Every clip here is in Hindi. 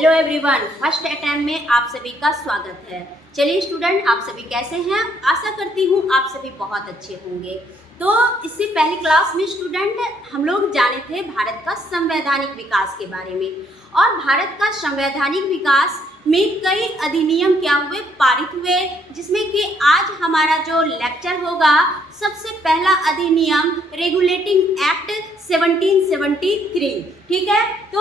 हेलो एवरीवन, फर्स्ट अटेम्प्ट में आप सभी का स्वागत है। चलिए स्टूडेंट, आप सभी कैसे हैं? आशा करती हूँ आप सभी बहुत अच्छे होंगे। तो इससे पहली क्लास में स्टूडेंट हम लोग जाने थे भारत का संवैधानिक विकास के बारे में, और भारत का संवैधानिक विकास में कई अधिनियम क्या हुए, पारित हुए, जिसमें कि आज हमारा जो लेक्चर होगा, सबसे पहला अधिनियम रेगुलेटिंग एक्ट 1773। ठीक है, तो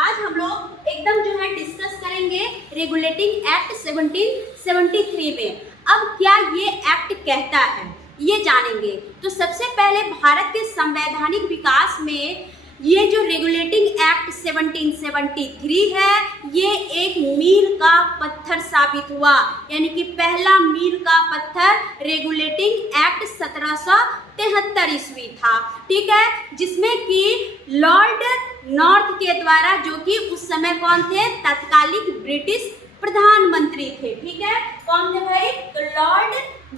आज हम लोग एकदम जो है डिस्कस करेंगे रेगुलेटिंग एक्ट 1773 में। अब क्या ये एक्ट कहता है ये जानेंगे। तो सबसे पहले भारत के संवैधानिक विकास में ये जो रेगुलेटिंग एक्ट 1773 है, ये एक मील का पत्थर साबित हुआ, यानी कि पहला मील का पत्थर रेगुलेटिंग एक्ट 1773 ईस्वी था। ठीक है, जिसमें कि लॉर्ड नॉर्थ के द्वारा, जो कि उस समय कौन थे, तत्कालिक ब्रिटिश प्रधानमंत्री थे। ठीक है, कौन थे भाई? तो लॉर्ड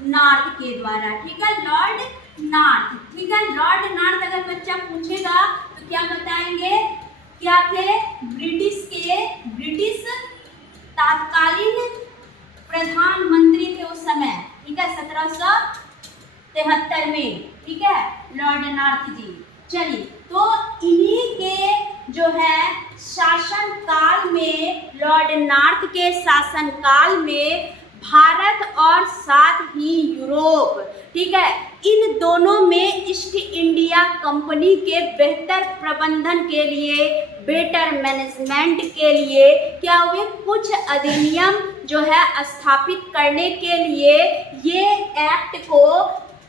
नॉर्थ के द्वारा। ठीक है, लॉर्ड नॉर्थ। ठीक है, लॉर्ड नॉर्थ अगर बच्चा पूछेगा तो क्या बताएंगे, क्या थे? ब्रिटिश तत्कालीन प्रधानमंत्री थे उस समय। ठीक है, 1773 में। ठीक है, लॉर्ड नॉर्थ जी। चलिए, तो इन्हीं के जो है शासन काल में, लॉर्ड नॉर्थ के शासन काल में भारत और साथ ही यूरोप, ठीक है, इन दोनों में ईस्ट इंडिया कंपनी के बेहतर प्रबंधन के लिए, बेटर मैनेजमेंट के लिए क्या हुए, कुछ अधिनियम जो है स्थापित करने के लिए ये एक्ट को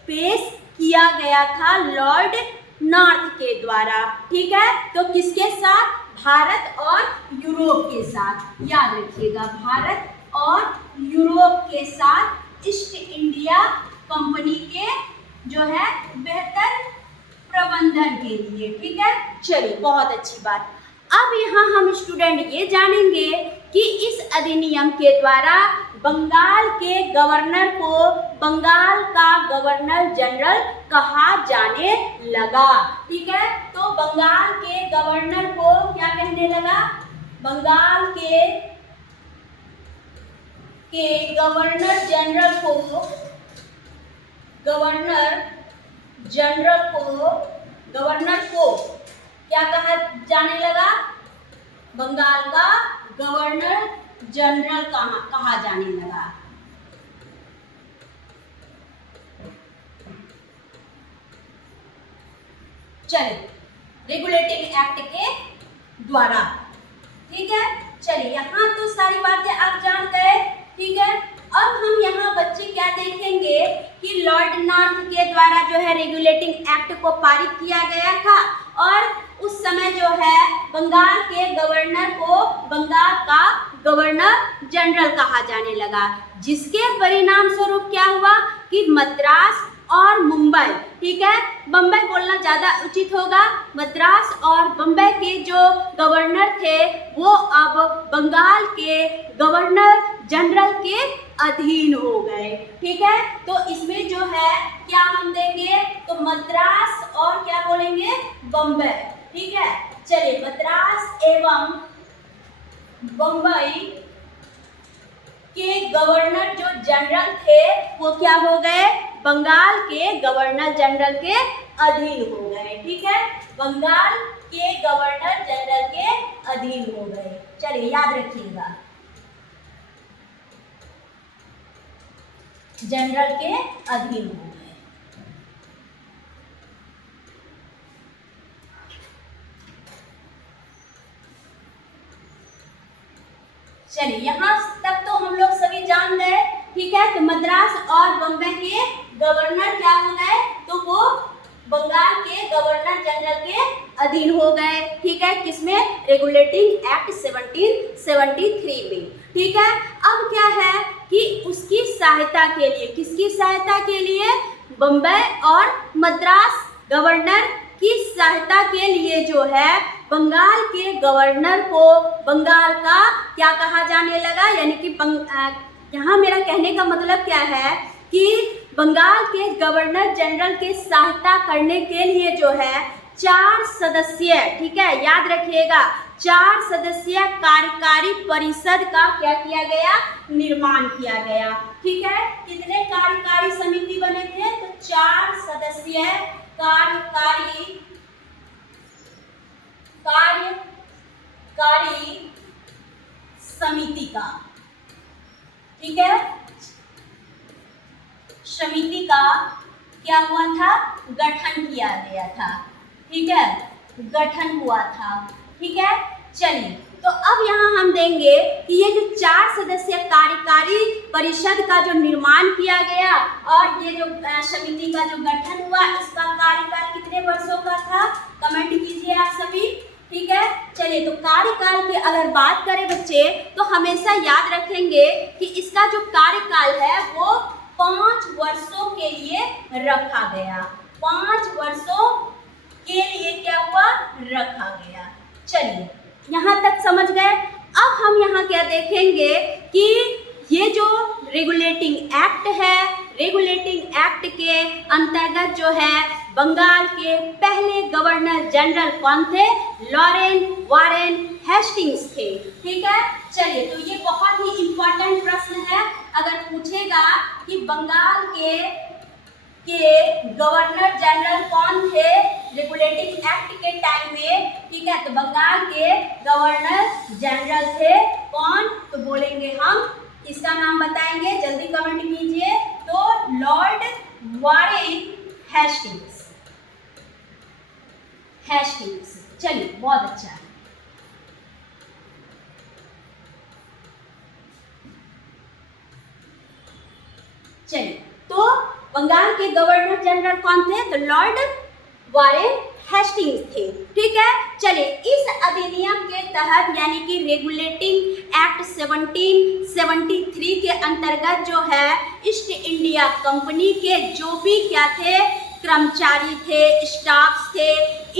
पेश किया गया था लॉर्ड नॉर्थ के द्वारा। ठीक है, तो किसके साथ? भारत और यूरोप के साथ। याद रखिएगा, भारत और यूरोप के साथ ईस्ट इंडिया कंपनी के जो है बेहतर प्रबंधन के लिए। ठीक है, चलिए, बहुत अच्छी बात। अब यहाँ हम स्टूडेंट ये जानेंगे कि इस अधिनियम के द्वारा बंगाल के गवर्नर को बंगाल का गवर्नर जनरल कहा जाने लगा। ठीक है, तो बंगाल के गवर्नर को क्या कहने लगा? बंगाल के गवर्नर जनरल को क्या कहा जाने लगा? बंगाल का गवर्नर जनरल कहा जाने लगा। चलिए, रेगुलेटिंग एक्ट के द्वारा। ठीक है, चलिए, यहाँ तो सारी बातें आप जान गए। ठीक है, अब हम यहाँ बच्चे क्या देखेंगे कि लॉर्ड नॉर्थ के द्वारा जो है रेगुलेटिंग एक्ट को पारित किया गया था, और उस समय जो है बंगाल के गवर्नर को बंगाल का गवर्नर जनरल कहा जाने लगा, जिसके परिणाम स्वरूप क्या हुआ कि मद्रास और मुंबई, ठीक है, बम्बई बोलना ज़्यादा उचित होगा, मद्रास और बम्बई के जो गवर्नर थे वो अब बंगाल के गवर्नर जनरल के अधीन हो गए। ठीक है, तो इसमें जो है क्या हम देंगे, तो मद्रास और क्या बोलेंगे, बम्बई। ठीक है, चलिए, मद्रास एवं बम्बई के गवर्नर जो जनरल थे वो क्या हो गए, बंगाल के गवर्नर जनरल के अधीन हो गए। ठीक है, बंगाल के गवर्नर जनरल के अधीन हो गए। चलिए, याद रखिएगा, जनरल के अधीन हो गए। चलिए, यहाँ तक तो हम लोग सभी जान गए। ठीक है, तो मद्रास और बम्बई के गवर्नर क्या हो गए, तो वो बंगाल के गवर्नर जनरल के अधीन हो गए। ठीक है, किसमें? रेगुलेटिंग एक्ट 1773 में। ठीक है, अब क्या है कि उसकी सहायता के लिए, किसकी सहायता के लिए? बम्बई और मद्रास गवर्नर की सहायता के लिए जो है बंगाल के गवर्नर को बंगाल का क्या कहा जाने लगा, यानी कि यहाँ मेरा कहने का मतलब क्या है कि बंगाल के गवर्नर जनरल के सहायता करने के लिए जो है 4 सदस्य, ठीक है, याद रखिएगा, 4 सदस्यीय कार्यकारी परिषद का क्या किया गया, निर्माण किया गया। ठीक है, कितने कार्यकारी समिति बने थे, तो 4 सदस्यीय कार्यकारी समिति का, ठीक है, समिति का क्या हुआ था, गठन किया गया था। ठीक है, गठन हुआ था। ठीक है, चलिए तो अब यहाँ हम देंगे कि ये जो 4 सदस्यीय कार्यकारी परिषद का जो निर्माण किया गया और ये जो समिति का जो गठन हुआ, इसका कार्यकाल कितने वर्षों का था, कमेंट कीजिए आप सभी। ठीक है, चलिए तो कार्यकाल की अगर बात करें बच्चे, तो हमेशा याद रखेंगे कि इसका जो कार्यकाल है वो 5 वर्षों के लिए रखा गया। 5 वर्षों के लिए क्या हुआ, रखा गया। चलिए यहाँ तक समझ गए। अब हम यहाँ क्या देखेंगे कि ये जो रेगुलेटिंग एक्ट है, रेगुलेटिंग एक्ट के अंतर्गत जो है बंगाल के पहले गवर्नर जनरल कौन थे, लॉरेन वारेन हेस्टिंग्स थे। ठीक है, चलिए तो ये बहुत ही इम्पोर्टेंट प्रश्न है। अगर पूछेगा कि बंगाल के गवर्नर जनरल कौन थे रेगुलेटिंग एक्ट के टाइम में, ठीक है, तो बंगाल के गवर्नर जनरल थे कौन, तो बोलेंगे हम, इसका नाम बताएंगे, जल्दी कमेंट कीजिए, तो लॉर्ड वारेन हेस्टिंग्स। चलिए बहुत अच्छा है। चलिए तो बंगाल के गवर्नर जनरल कौन थे, तो लॉर्ड वारेन हेस्टिंग्स थे। ठीक है, चलिए इस अधिनियम के तहत यानी कि रेगुलेटिंग एक्ट 1773 के अंतर्गत जो है ईस्ट इंडिया कंपनी के जो भी क्या थे, कर्मचारी थे, स्टाफ्स थे,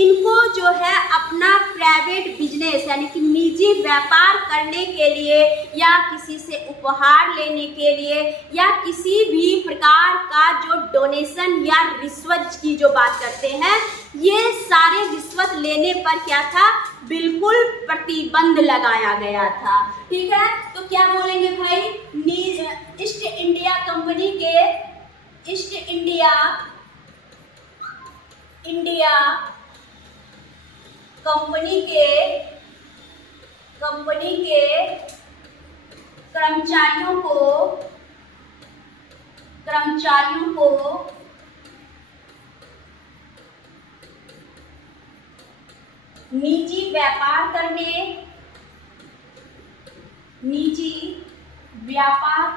इनको जो है अपना प्राइवेट बिजनेस यानी कि निजी व्यापार करने के लिए या किसी से उपहार लेने के लिए या किसी भी प्रकार का जो डोनेशन या रिश्वत की जो बात करते हैं, ये सारे रिश्वत लेने पर क्या था, बिल्कुल प्रतिबंध लगाया गया था। ठीक है, तो क्या बोलेंगे भाई, ईस्ट इंडिया कंपनी के कंपनी के कर्मचारियों को निजी व्यापार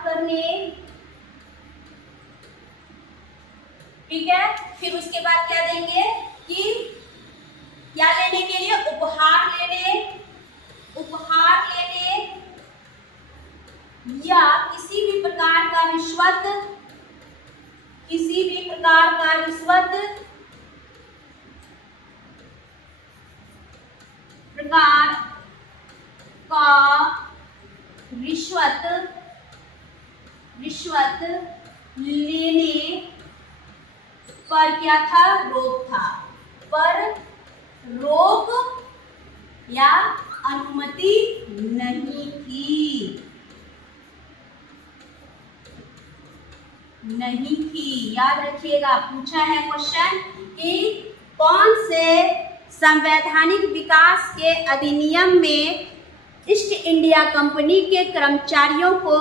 करने, ठीक है, फिर उसके बाद क्या देंगे कि क्या लेने के लिए, उपहार लेने या किसी भी प्रकार का रिश्वत लेने पर क्या था, रोक या अनुमति नहीं थी। याद रखिएगा, पूछा है क्वेश्चन कि कौन से संवैधानिक विकास के अधिनियम में ईस्ट इंडिया कंपनी के कर्मचारियों को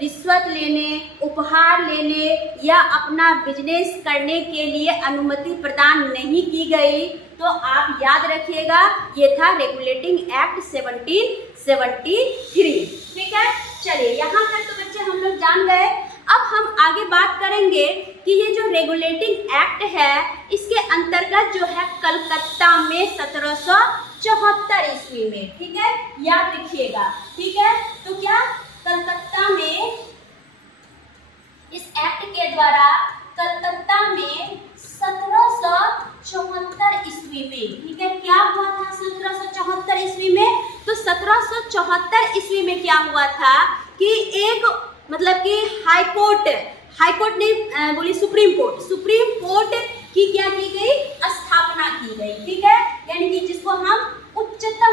रिश्वत लेने, उपहार लेने या अपना बिजनेस करने के लिए अनुमति प्रदान नहीं की गई, तो आप याद रखिएगा ये था रेगुलेटिंग एक्ट 1773। ठीक है, चलिए यहाँ तक तो बच्चे हम लोग जान गए। अब हम आगे बात करेंगे कि ये जो रेगुलेटिंग एक्ट है, इसके अंतर्गत जो है कलकत्ता में 1774 ईस्वी में, ठीक है, याद रखिएगा। ठीक है, तो क्या कलकत्ता में इस एक्ट के द्वारा कलकत्ता में 1774 ईस्वी में, ठीक है, क्या हुआ था 1774 ईस्वी में, तो 1774 ईस्वी में क्या हुआ था कि एक मतलब कि हाई कोर्ट नहीं बोली, सुप्रीम कोर्ट की क्या की गई, स्थापना की गई। ठीक है, यानी कि जिसको हम उच्चतम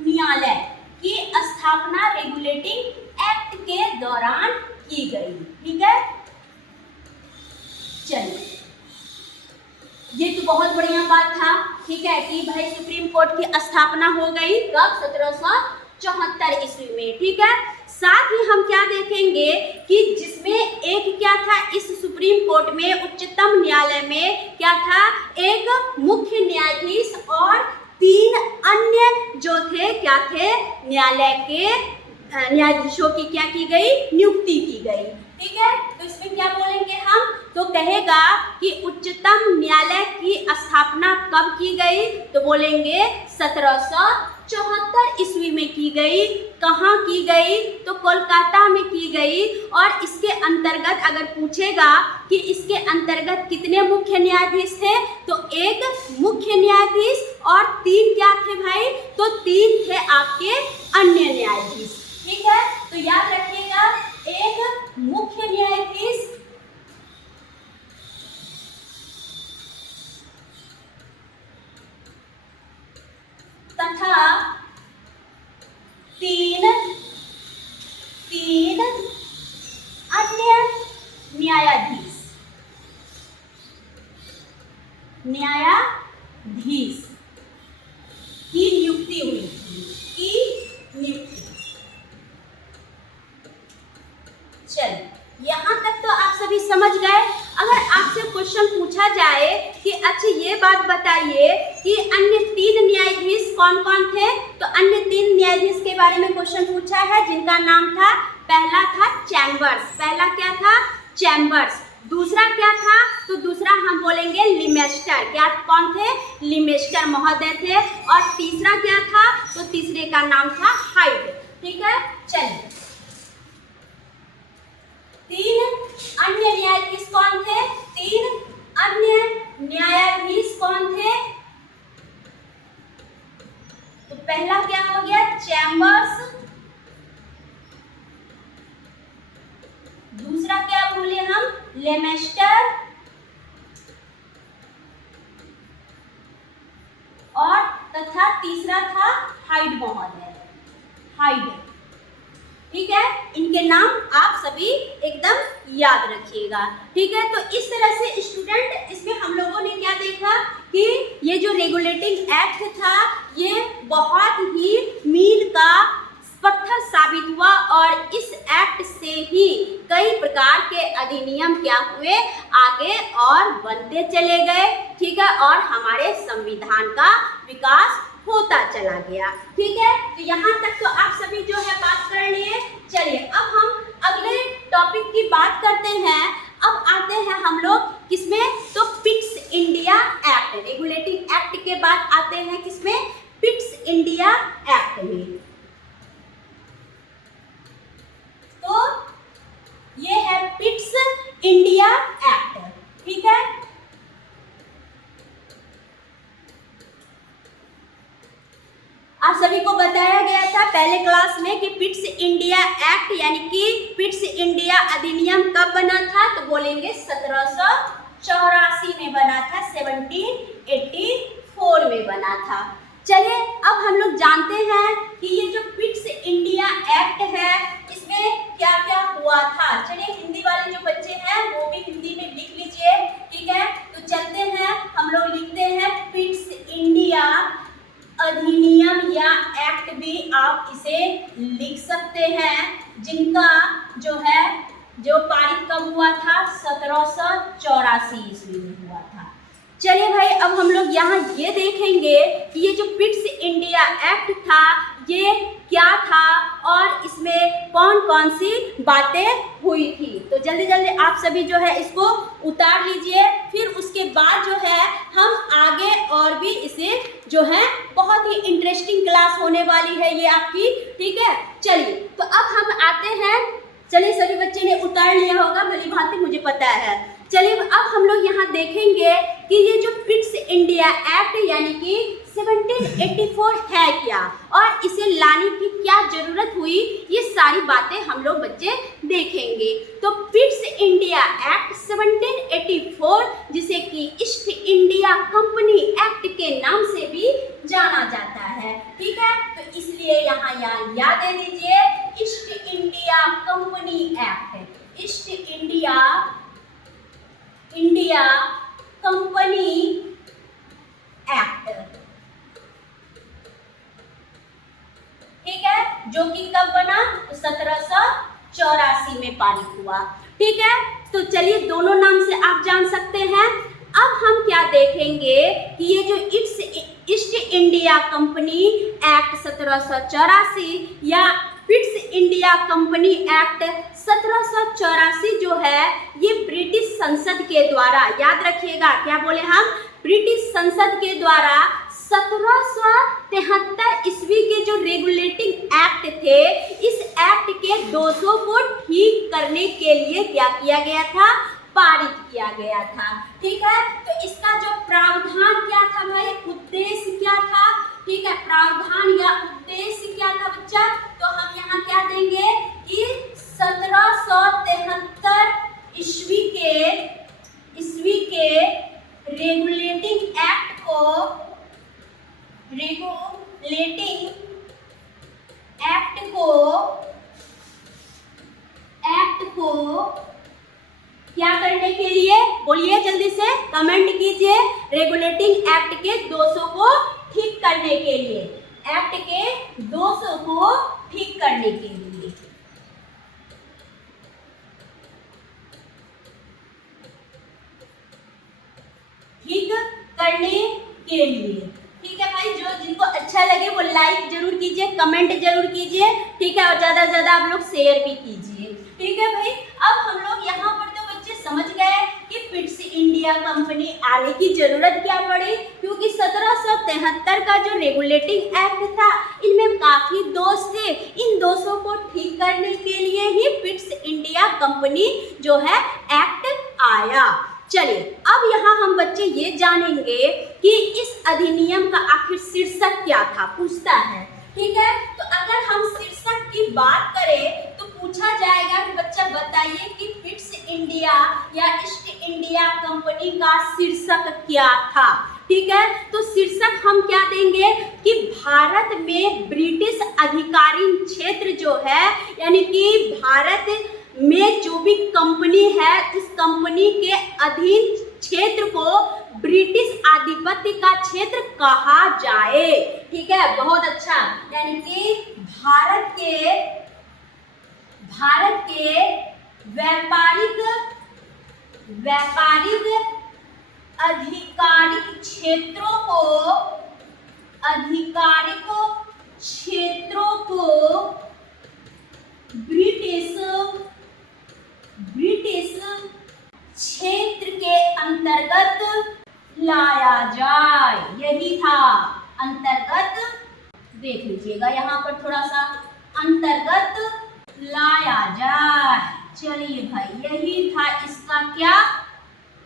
न्यायालय की स्थापना रेगुलेटिंग एक्ट के दौरान की गई। ठीक है, चलिए ये तो बहुत बढ़िया बात था। ठीक है कि भाई सुप्रीम कोर्ट की स्थापना हो गई कब, 1774 ईस्वी में। ठीक है, साथ ही हम क्या देखेंगे कि जिसमें एक क्या था, इस सुप्रीम कोर्ट में, उच्चतम न्यायालय में क्या था, एक मुख्य न्यायाधीश और 3 अन्य जो थे क्या थे, न्यायालय के न्यायाधीशों की क्या की गई, नियुक्ति की गई। ठीक है, तो इसमें क्या बोलेंगे हम, तो कहेगा कि उच्चतम न्यायालय की स्थापना कब की गई, तो बोलेंगे 1774 ईस्वी में की गई। कहाँ की गई, तो कोलकाता में की गई। और इसके अंतर्गत अगर पूछेगा कि इसके अंतर्गत कितने मुख्य न्यायाधीश थे, तो एक मुख्य न्यायाधीश और 3 क्या थे भाई, तो 3 थे आपके अन्य न्यायाधीश। ठीक है, तो याद रखिएगा, एक मुख्य न्यायाधीश तथा 3 अन्य न्यायाधीश की नियुक्ति हुई थी, चलिए यहाँ तक तो आप सभी समझ गए। अगर आपसे क्वेश्चन पूछा जाए कि अच्छा ये बात बताइए कि अन्य 3 न्यायाधीश कौन कौन थे, तो अन्य 3 न्यायाधीश के बारे में क्वेश्चन पूछा है, जिनका नाम था, पहला था चैम्बर्स, पहला क्या था, चैम्बर्स। दूसरा क्या था, तो दूसरा हम बोलेंगे लिमेस्टर, क्या कौन थे, लिमेस्टर महोदय थे। और तीसरा क्या था, तो तीसरे का नाम था हाइड। ठीक है, चलिए 3 अन्य न्यायाधीश कौन थे, 3 अन्य न्यायाधीश कौन थे, तो पहला क्या हो गया, चैम्बर्स। दूसरा क्या बोले हम, लेमेस्टर। और तथा तीसरा था हाइड महोदय, हाइड। ठीक है, इनके नाम आप सभी एकदम याद रखिएगा। ठीक है, तो इस तरह से स्टूडेंट, इसमें हम लोगों ने क्या देखा कि ये जो रेगुलेटिंग एक्ट था, ये बहुत ही मील का पत्थर साबित हुआ। और इस एक्ट से ही कई प्रकार के अधिनियम क्या हुए, आगे और बनते चले गए। ठीक है, और हमारे संविधान का विकास होता चला गया। ठीक है, तो यहाँ तक तो आप सभी जो है बात कर लिए। चलिए अब हम अगले टॉपिक की बात करते हैं। अब आते हैं हम लोग किसमें, तो Pitt's India act, regulating act के बाद आते हैं किसमें, पिट्स इंडिया एक्ट में। तो ये है पिट्स इंडिया एक्ट। ठीक है, आप सभी को बताया गया था पहले क्लास में कि पिट्स इंडिया एक्ट यानी कि पिट्स इंडिया अधिनियम कब बना था, तो बोलेंगे 1784 में बना था, 1784 में बना था। चलिए अब हम लोग जानते हैं कि ये जो पिट्स इंडिया एक्ट है, इसमें क्या क्या हुआ था। चलिए हिंदी वाले जो बच्चे हैं वो भी हिंदी में लिख लीजिए। ठीक है, तो चलते हैं, हम लोग लिखते हैं पिट्स इंडिया अधिनियम या एक्ट भी आप इसे लिख सकते हैं, जिनका जो है जो पारित कब हुआ था, 1784 ईस्वी में हुआ था। चलिए भाई अब हम लोग यहाँ ये देखेंगे कि ये जो पिट्स इंडिया एक्ट था ये क्या था और इसमें कौन कौन सी बातें हुई थी। तो जल्दी जल्दी आप सभी जो है इसको उतार लीजिए, फिर उसके बाद जो है हम आगे और भी इसे जो है बहुत ही इंटरेस्टिंग क्लास होने वाली है ये आपकी। ठीक है, चलिए तो अब हम आते हैं। चलिए सभी बच्चे ने उतार लिया होगा भली भांति, मुझे पता है। चलिए अब हम लोग यहाँ देखेंगे कि ये जो पिट्स इंडिया एक्ट यानी कि 1784 है क्या और इसे लाने की क्या जरूरत हुई, ये सारी बातें हम लोग बच्चे देखेंगे। तो पिट्स इंडिया एक्ट 1784 जिसे कि ईस्ट इंडिया कंपनी एक्ट के नाम से भी जाना जाता है, ठीक है। तो इसलिए यहाँ याद दे दीजिए east India company act, east India company act, ठीक है, जो कि कब बना, 1784 में पारित हुआ, ठीक है। तो चलिए दोनों नाम से आप जान सकते हैं। अब हम क्या देखेंगे कि ये जो ईस्ट इंडिया कंपनी एक्ट 1784 या पिट्स इंडिया कंपनी एक्ट 1784 जो है ये ब्रिटिश संसद के द्वारा, याद रखिएगा क्या बोले हम, ब्रिटिश संसद के द्वारा 1773 ईस्वी के जो रेगुलेटिंग एक्ट थे, इस एक्ट के 200 को ठीक करने के लिए क्या किया गया था, पारित किया गया था, ठीक है। तो इसका जो प्रावधान क्या था भाई, उद्देश्य क्या था, ठीक है, प्रावधान या उद्देश्य क्या था बच्चा, तो हम यहाँ क्या देंगे कि 1773 ईस्वी के रेगुलेटिंग एक्ट को क्या करने के लिए, बोलिए जल्दी से कमेंट कीजिए, रेगुलेटिंग एक्ट के 200 को ठीक करने के लिए, एक्ट के 200 को ठीक करने के लिए, ठीक करने के लिए, ठीक है भाई। जो जिनको अच्छा लगे वो लाइक जरूर कीजिए, कमेंट जरूर कीजिए, ठीक है, और ज्यादा से ज्यादा आप लोग शेयर भी कीजिए, ठीक है भाई। अब हम लोग यहाँ पर तो बच्चे समझ गए कि पिट्स इंडिया कंपनी आने की जरूरत क्या पड़ी, क्योंकि 1773 का जो रेगुलेटिंग एक्ट था इनमें काफी दोष थे, इन दोषों को ठीक करने के लिए ही पिट्स इंडिया कंपनी जो है एक्ट आया। चलिए अब यहाँ हम बच्चे ये जानेंगे कि इस अधिनियम का आखिर शीर्षक क्या था, पूछता है, ठीक है। तो अगर हम शीर्षक की बात करें तो पूछा जाएगा कि बच्चा बताइए कि पिट्स इंडिया या ईस्ट इंडिया कंपनी का शीर्षक क्या था, ठीक है। तो शीर्षक हम क्या देंगे कि भारत में ब्रिटिश अधिकारी क्षेत्र जो है, यानी कि भारत में जो भी कंपनी है इस कंपनी के अधीन क्षेत्र को ब्रिटिश आधिपत्य का क्षेत्र कहा जाए, ठीक है, बहुत अच्छा। यानी कि भारत के व्यापारिक आधिकारिक क्षेत्रों को ब्रिटिश क्षेत्र के अंतर्गत लाया जाए, यही था, अंतर्गत देख लीजिएगा यहाँ पर थोड़ा सा, अंतर्गत लाया जाए। चलिए भाई यही था इसका क्या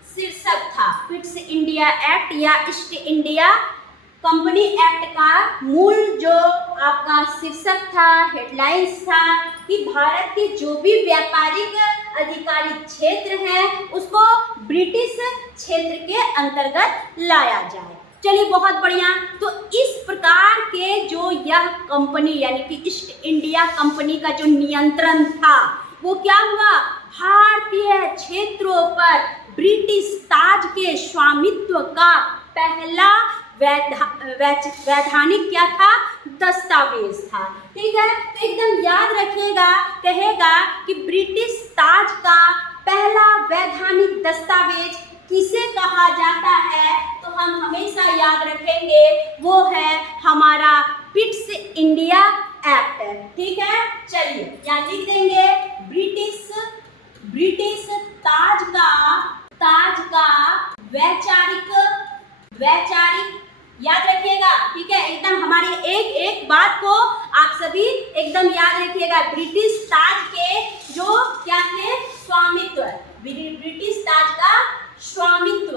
शीर्षक था, पिट्स इंडिया एक्ट या ईस्ट इंडिया कंपनी एक्ट का मूल जो आपका शीर्षक था, हेडलाइंस था कि भारत के जो भी व्यापारिक आधिकारिक क्षेत्र है उसको ब्रिटिश क्षेत्र के अंतर्गत लाया जाए। चलिए बहुत बढ़िया। तो इस प्रकार के जो यह कंपनी यानी कि ईस्ट इंडिया कंपनी का जो नियंत्रण था वो क्या हुआ, भारतीय क्षेत्रों पर ब्रिटिश ताज के स्वामित्व का पहला वैधानिक क्या था, दस्तावेज था, ठीक है। तो एकदम याद रखिएगा, कहेगा कि ब्रिटिश ताज का पहला वैधानिक दस्तावेज किसे कहा जाता है, तो हम हमेशा याद रखेंगे वो है हमारा पिट्स इंडिया एक्ट, ठीक है। चलिए यहाँ लिख देंगे ब्रिटिश ताज का वैचारिक याद रखिएगा, ठीक है। एकदम हमारी एक एक बात को आप सभी एकदम याद रखिएगा, ब्रिटिश ताज के जो क्या थे, स्वामित्व, ब्रिटिश ताज का स्वामित्व,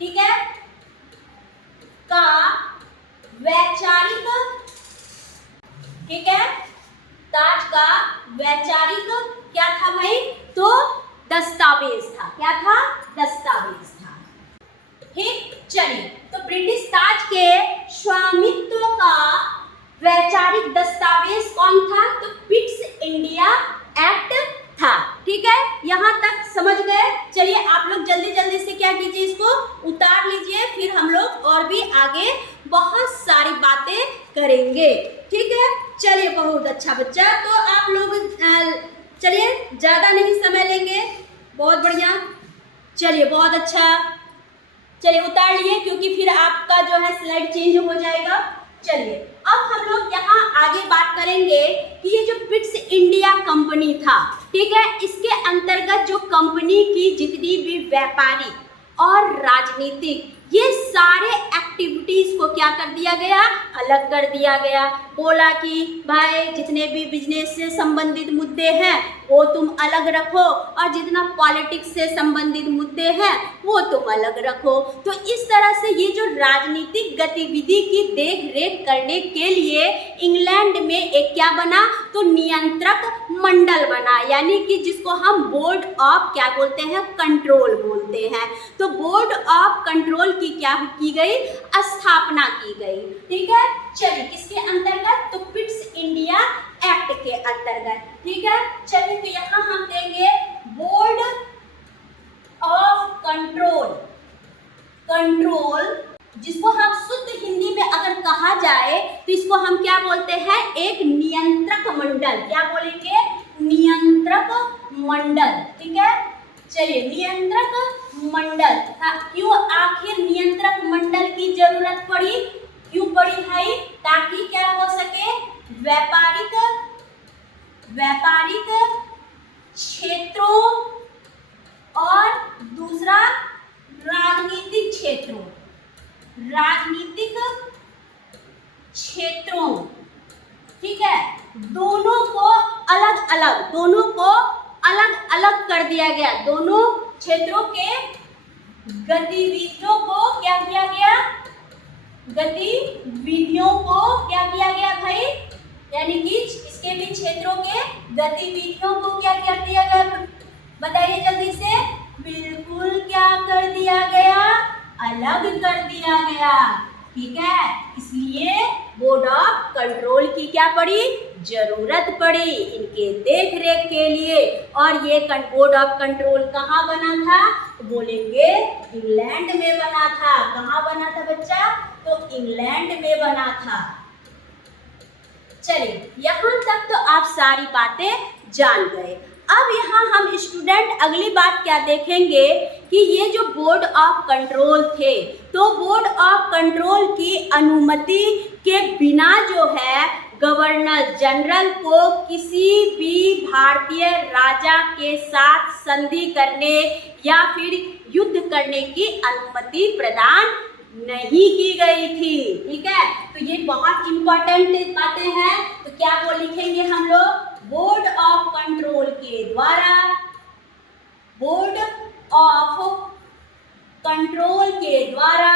ठीक है, का वैचारिक, ठीक है, ताज का वैचारिक क्या था भाई, तो दस्तावेज था। क्या था? दस्तावेज था। ठीक, चलिए, तो ब्रिटिश ताज के स्वामित्व का वैचारिक दस्तावेज कौन था? तो पिट्स इंडिया एक्ट था। ठीक है, यहाँ तक समझ गए? चलिए आप लोग जल्दी जल्दी से क्या कीजिए, इसको उतार लीजिए, फिर हम लोग और भी आगे बहुत सारी बातें करेंगे। ठीक है, चलिए, बहुत अच्छा बच्चा। तो आप लोग चलिए ज़्यादा नहीं समय लेंगे, बहुत बढ़िया, चलिए बहुत अच्छा, चलिए उतार लिए, क्योंकि फिर आपका जो है स्लाइड चेंज हो जाएगा। चलिए अब हम लोग यहाँ आगे बात करेंगे कि ये जो पिट्स इंडिया कंपनी था, ठीक है, इसके अंतर्गत जो कंपनी की जितनी भी व्यापारिक और राजनीतिक ये सारे एक्टिविटीज को क्या कर दिया गया, अलग कर दिया गया। बोला कि भाई जितने भी बिजनेस से संबंधित मुद्दे हैं वो तुम अलग रखो, और जितना पॉलिटिक्स से संबंधित मुद्दे हैं वो तुम अलग रखो। तो इस तरह से ये जो राजनीतिक गतिविधि की देख रेख करने के लिए इंग्लैंड में एक क्या बना, तो नियंत्रक मंडल बना, यानी कि जिसको हम बोर्ड ऑफ क्या बोलते हैं, कंट्रोल बोलते हैं। तो बोर्ड ऑफ कंट्रोल की क्या की गई, स्थापना की गई। ठीक है, चलिए किसके अंतर्गत, तो पिट्स इंडिया एक्ट के अंतर्गत। ठीक है, चलिए तो यहाँ हम देंगे बोर्ड ऑफ कंट्रोल, जिसको हम शुद्ध हिंदी में अगर कहा जाए तो इसको हम क्या बोलते हैं, एक नियंत्रक मंडल। क्या बोलेंगे, नियंत्रक मंडल। ठीक है, चलिए नियंत्रक मंडल था। क्यों आखिर नियंत्रक मंडल की जरूरत पड़ी, क्यों पड़ी भाई, ताकि क्या हो सके, व्यापारिक क्षेत्रों और दूसरा राजनीतिक क्षेत्रों, ठीक है, दोनों को अलग कर दिया गया। दोनों क्षेत्रों के गतिविधियों को क्या किया गया, भाई, यानी कि इसके भी क्षेत्रों के गतिविधियों को क्या कर दिया गया, बताइए जल्दी से, बिल्कुल क्या कर दिया गया, अलग कर दिया गया। ठीक है, इसलिए बोर्ड ऑफ कंट्रोल की क्या पड़ी, जरूरत पड़ी इनके देख रेख के लिए। और ये बोर्ड ऑफ कंट्रोल कहाँ बना था, बोलेंगे इंग्लैंड में बना था। कहाँ बना था बच्चा, तो इंग्लैंड में बना था। चलिए यहाँ तक तो आप सारी बातें जान गए। अब यहाँ हम स्टूडेंट अगली बात क्या देखेंगे कि ये जो बोर्ड ऑफ कंट्रोल थे, तो बोर्ड ऑफ कंट्रोल की अनुमति के बिना जो है गवर्नर जनरल को किसी भी भारतीय राजा के साथ संधि करने या फिर युद्ध करने की अनुमति प्रदान नहीं की गई थी। ठीक है, तो ये बहुत इंपॉर्टेंट बातें हैं। तो क्या वो लिखेंगे हम लोग, बोर्ड ऑफ कंट्रोल के द्वारा, बोर्ड ऑफ कंट्रोल के द्वारा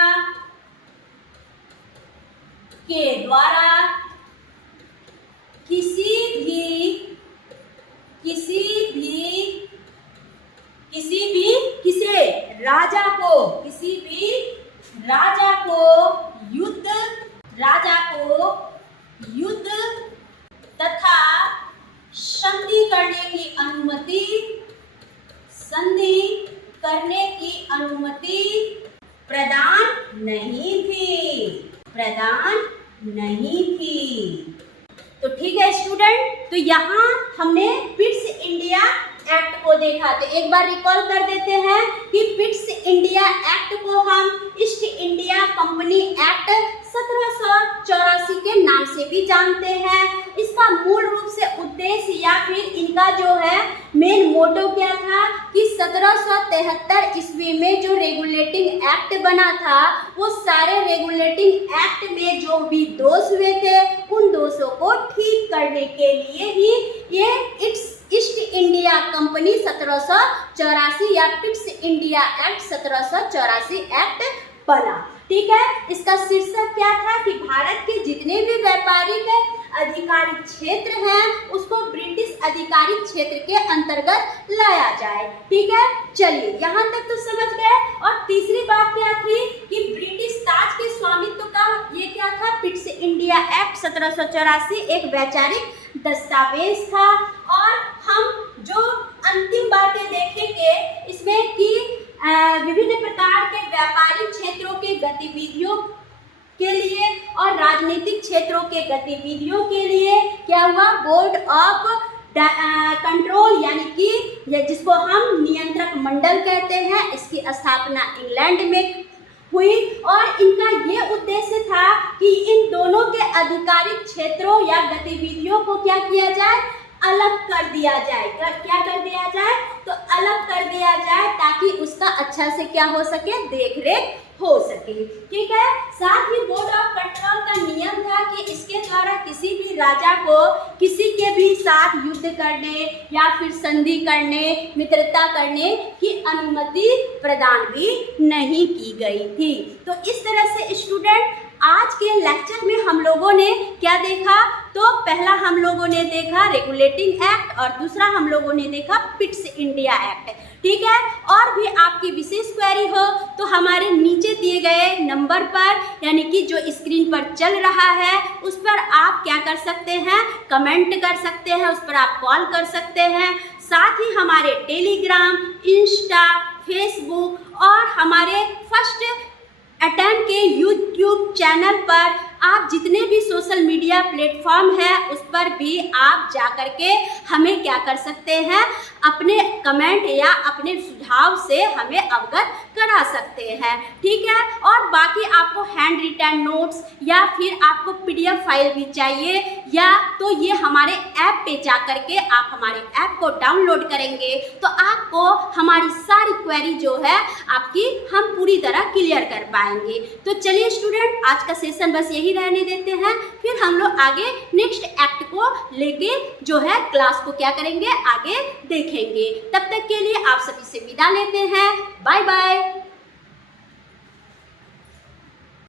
राजा को युद्ध तथा संधि करने की अनुमति प्रदान नहीं थी। तो ठीक है स्टूडेंट, तो यहाँ हमने पिट्स इंडिया एक्ट को देखा। तो एक बार रिकॉल कर देते हैं कि पिट्स इंडिया एक्ट को हम ईस्ट इंडिया कंपनी एक्ट 1784 के नाम से भी जानते हैं। इसका मूल रूप से उद्देश्य या फिर इनका जो है मेन मोटो क्या था कि 1773 ईस्वी में जो रेगुलेटिंग एक्ट बना था, वो सारे रेगुलेटिंग एक्ट में जो भी दोष हुए थे उन दोषों को ठीक करने के लिए ही ये ईस्ट इंडिया कंपनी 1784 या पिट्स इंडिया एक्ट 1784 एक्ट बना। ठीक है, इसका शीर्षक क्या था कि भारत के जितने भी व्यापारिक अधिकारिक क्षेत्र हैं उसको ब्रिटिश अधिकारिक क्षेत्र के अंतर्गत लाया जाए। ठीक है, चलिए यहाँ तक तो समझ गए। और तीसरी बात क्या थी कि ब्रिटिश ताज के स्वामित्व का ये क्या था, पिट्स इंडिया एक्ट 1784 एक वैचारिक दस्तावेज था। और हम जो अंतिम बातें देखेंगे इसमें कि विभिन्न प्रकार के व्यापारिक क्षेत्रों के गतिविधियों के लिए और राजनीतिक क्षेत्रों के गतिविधियों के लिए क्या हुआ, बोर्ड ऑफ कंट्रोल यानी कि जिसको हम नियंत्रक मंडल कहते हैं, इसकी स्थापना इंग्लैंड में हुई। और इनका ये उद्देश्य था कि इन दोनों के आधिकारिक क्षेत्रों या गतिविधियों को क्या किया जाए, अलग कर दिया जाए। क्या कर दिया जाए, तो अलग कर दिया जाए ताकि उसका अच्छा से क्या हो सके, देखरेख हो सके। ठीक है, साथ ही बोर्ड ऑफ कंट्रोल का नियम था कि इसके द्वारा किसी भी राजा को किसी के भी साथ युद्ध करने या फिर संधि करने, मित्रता करने की अनुमति प्रदान भी नहीं की गई थी। तो इस तरह से स्टूडेंट आज के लेक्चर में हम लोगों ने क्या देखा, तो पहला हम लोगों ने देखा रेगुलेटिंग एक्ट और दूसरा हम लोगों ने देखा पिट्स इंडिया एक्ट। ठीक है, और भी आपकी विशेष क्वेरी हो तो हमारे नीचे दिए गए नंबर पर यानी कि जो स्क्रीन पर चल रहा है उस पर आप क्या कर सकते हैं, कमेंट कर सकते हैं, उस पर आप कॉल कर सकते हैं। साथ ही हमारे टेलीग्राम, इंस्टा, फेसबुक और हमारे फर्स्ट अटेम्प्ट के यूट्यूब चैनल पर आप जितने भी सोशल मीडिया प्लेटफॉर्म है उस पर भी आप जा कर के हमें क्या कर सकते हैं, अपने कमेंट या अपने सुझाव से हमें अवगत करा सकते हैं। ठीक है, और बाकी आपको हैंड रिटन नोट्स या फिर आपको पीडीएफ फाइल भी चाहिए या तो ये हमारे ऐप पे जा कर के आप हमारे ऐप को डाउनलोड करेंगे तो आपको हमारी सारी क्वेरी जो है आपकी हम पूरी तरह क्लियर कर पाएंगे। तो चलिए स्टूडेंट, आज का सेशन बस यही रहने देते हैं, फिर हम लोग आगे नेक्स्ट एक्ट को लेके जो है क्लास को क्या करेंगे, आगे देखेंगे। तब तक के लिए आप सभी से विदा लेते हैं। Bye bye.